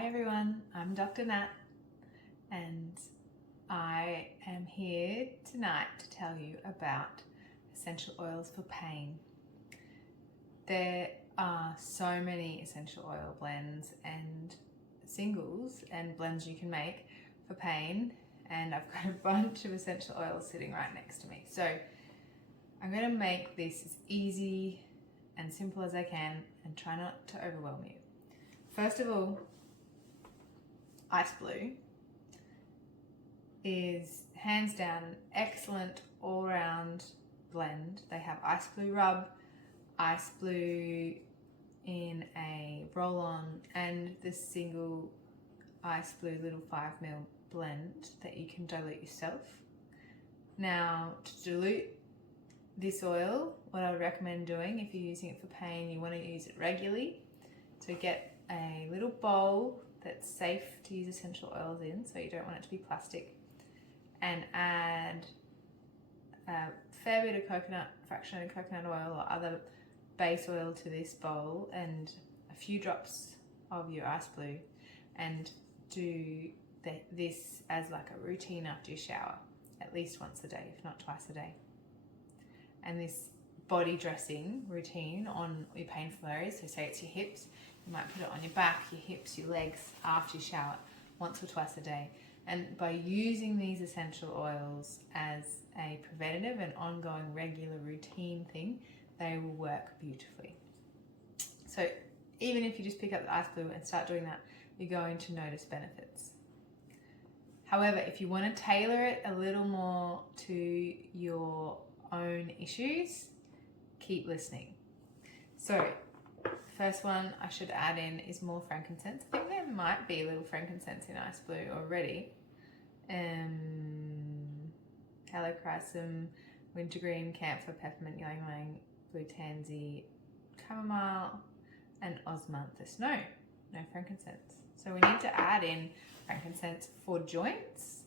Hi everyone, I'm Dr. Nat and I am here tonight to tell you about essential oils for pain. There are so many essential oil blends and singles and blends you can make for pain, and I've got a bunch of essential oils sitting right next to me. So I'm going to make this as easy and simple as I can and try not to overwhelm you. First of all, Ice Blue is hands down an excellent all-round blend. They have Ice Blue Rub, Ice Blue in a roll-on, and the single Ice Blue little 5ml blend that you can dilute yourself. Now, to dilute this oil, what I would recommend doing if you're using it for pain, you want to use it regularly. So get a little bowl that's safe to use essential oils in, so you don't want it to be plastic, and add a fair bit of fractionated coconut oil or other base oil to this bowl and a few drops of your Ice Blue, and do this as like a routine after your shower, at least once a day, if not twice a day. And this body dressing routine on your painful areas, so say it's your hips, you might put it on your back, your hips, your legs after you shower once or twice a day. And by using these essential oils as a preventative and ongoing regular routine thing, they will work beautifully. So even if you just pick up the Ice Blue and start doing that, you're going to notice benefits. However, if you want to tailor it a little more to your own issues, keep listening. So first one I should add in is more frankincense. I think there might be a little frankincense in Ice Blue already. Helichrysum, wintergreen, camphor, peppermint, ylang ylang, blue tansy, chamomile, and osmanthus. No frankincense. So we need to add in frankincense for joints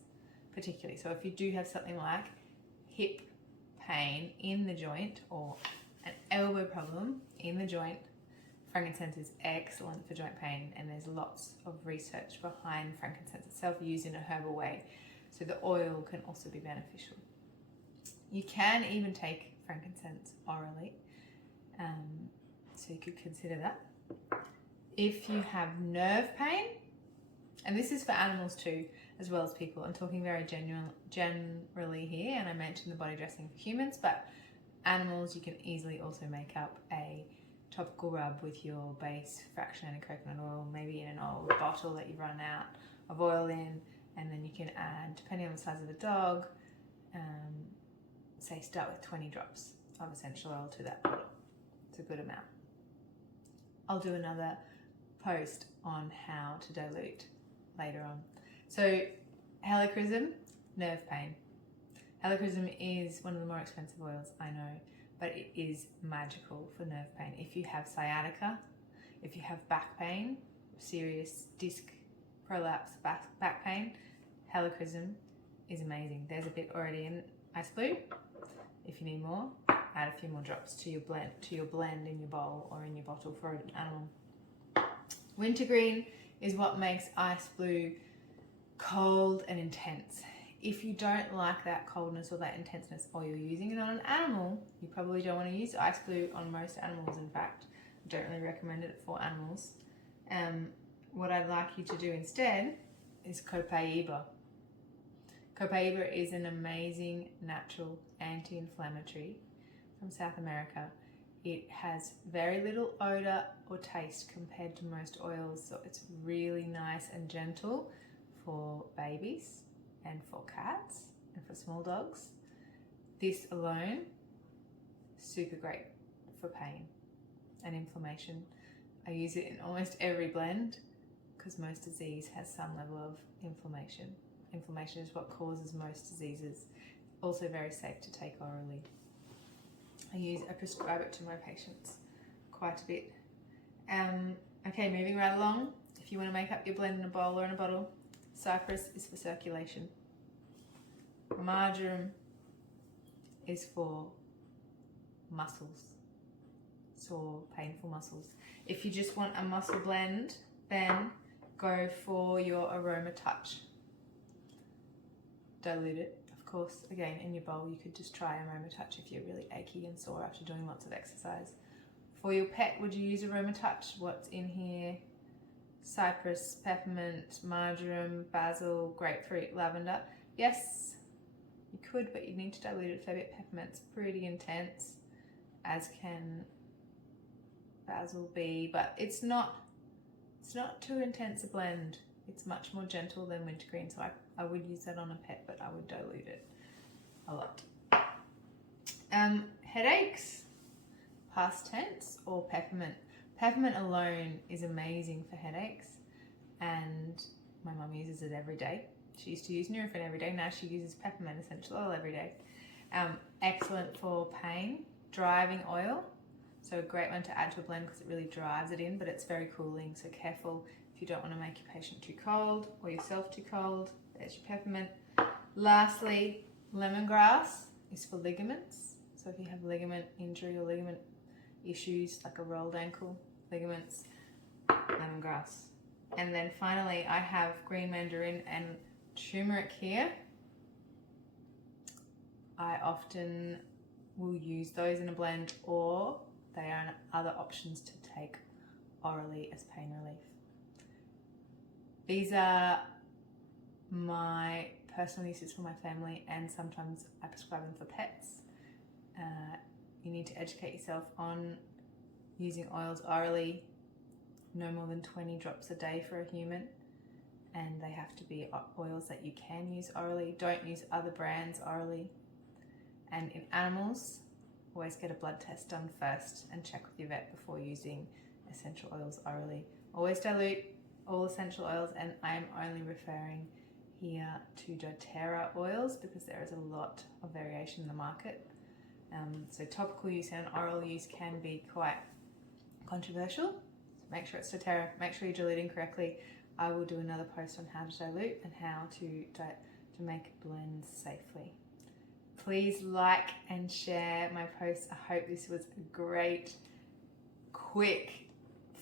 particularly. So if you do have something like hip pain in the joint or an elbow problem in the joint, frankincense is excellent for joint pain, and there's lots of research behind frankincense itself used in a herbal way, so the oil can also be beneficial. You can even take frankincense orally, so you could consider that. If you have nerve pain, and this is for animals too as well as people, I'm talking very generally here, and I mentioned the body dressing for humans, but animals you can easily also make up a topical rub with your base fractionated coconut oil, maybe in an old bottle that you've run out of oil in, and then you can add, depending on the size of the dog, say start with 20 drops of essential oil to that bottle. It's a good amount. I'll do another post on how to dilute later on. So helichrysum, nerve pain. Helichrysum is one of the more expensive oils, I know, but it is magical for nerve pain. If you have sciatica, if you have back pain, serious disc prolapse, back pain, helichrysum is amazing. There's a bit already in Ice Blue. If you need more, add a few more drops to your blend in your bowl or in your bottle for an animal. Wintergreen is what makes Ice Blue cold and intense. If you don't like that coldness or that intenseness, or you're using it on an animal, you probably don't want to use Ice Blue on most animals. In fact, I don't really recommend it for animals. What I'd like you to do instead is copaiba. Copaiba is an amazing natural anti-inflammatory from South America. It has very little odor or taste compared to most oils, so it's really nice and gentle for babies and for cats and for small dogs. This alone, super great for pain and inflammation. I use it in almost every blend because most disease has some level of inflammation. Inflammation is what causes most diseases. Also very safe to take orally. I prescribe it to my patients quite a bit. Okay, moving right along. If you want to make up your blend in a bowl or in a bottle, cypress is for circulation. Marjoram is for muscles, sore, painful muscles. If you just want a muscle blend, then go for your aroma touch. Dilute it, of course. Again, in your bowl, you could just try aroma touch if you're really achy and sore after doing lots of exercise. For your pet, would you use aroma touch? What's in here? Cypress, peppermint, marjoram, basil, grapefruit, lavender. Yes, you could, but you need to dilute it a fair bit. Peppermint's pretty intense, as can basil be, but it's not too intense a blend. It's much more gentle than wintergreen, so I would use that on a pet, but I would dilute it a lot. Headaches, past tense or peppermint. Peppermint alone is amazing for headaches, and my mum uses it every day. She used to use Nurofen every day, now she uses peppermint essential oil every day. Excellent for pain. Driving oil, so a great one to add to a blend because it really drives it in, but it's very cooling, so careful if you don't want to make your patient too cold or yourself too cold. There's your peppermint. Lastly, lemongrass is for ligaments, so if you have ligament injury or ligament issues like a rolled ankle, ligaments, lemongrass. And then finally I have green mandarin and turmeric here. I often will use those in a blend, or they are other options to take orally as pain relief. These are my personal uses for my family, and sometimes I prescribe them for pets. You need to educate yourself on using oils orally, no more than 20 drops a day for a human, and they have to be oils that you can use orally. Don't use other brands orally. And in animals, always get a blood test done first and check with your vet before using essential oils orally. Always dilute all essential oils, and I am only referring here to doTERRA oils because there is a lot of variation in the market. So topical use and oral use can be quite controversial. So make sure it's doTERRA, make sure you're diluting correctly. I will do another post on how to dilute and how to make blends safely. Please like and share my posts. I hope this was a great, quick,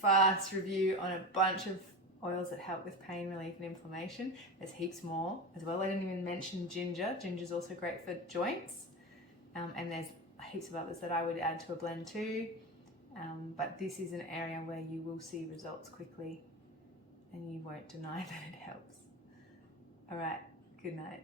fast review on a bunch of oils that help with pain relief and inflammation. There's heaps more as well. I didn't even mention ginger. Ginger's also great for joints. And there's heaps of others that I would add to a blend too. But this is an area where you will see results quickly and you won't deny that it helps. All right, good night.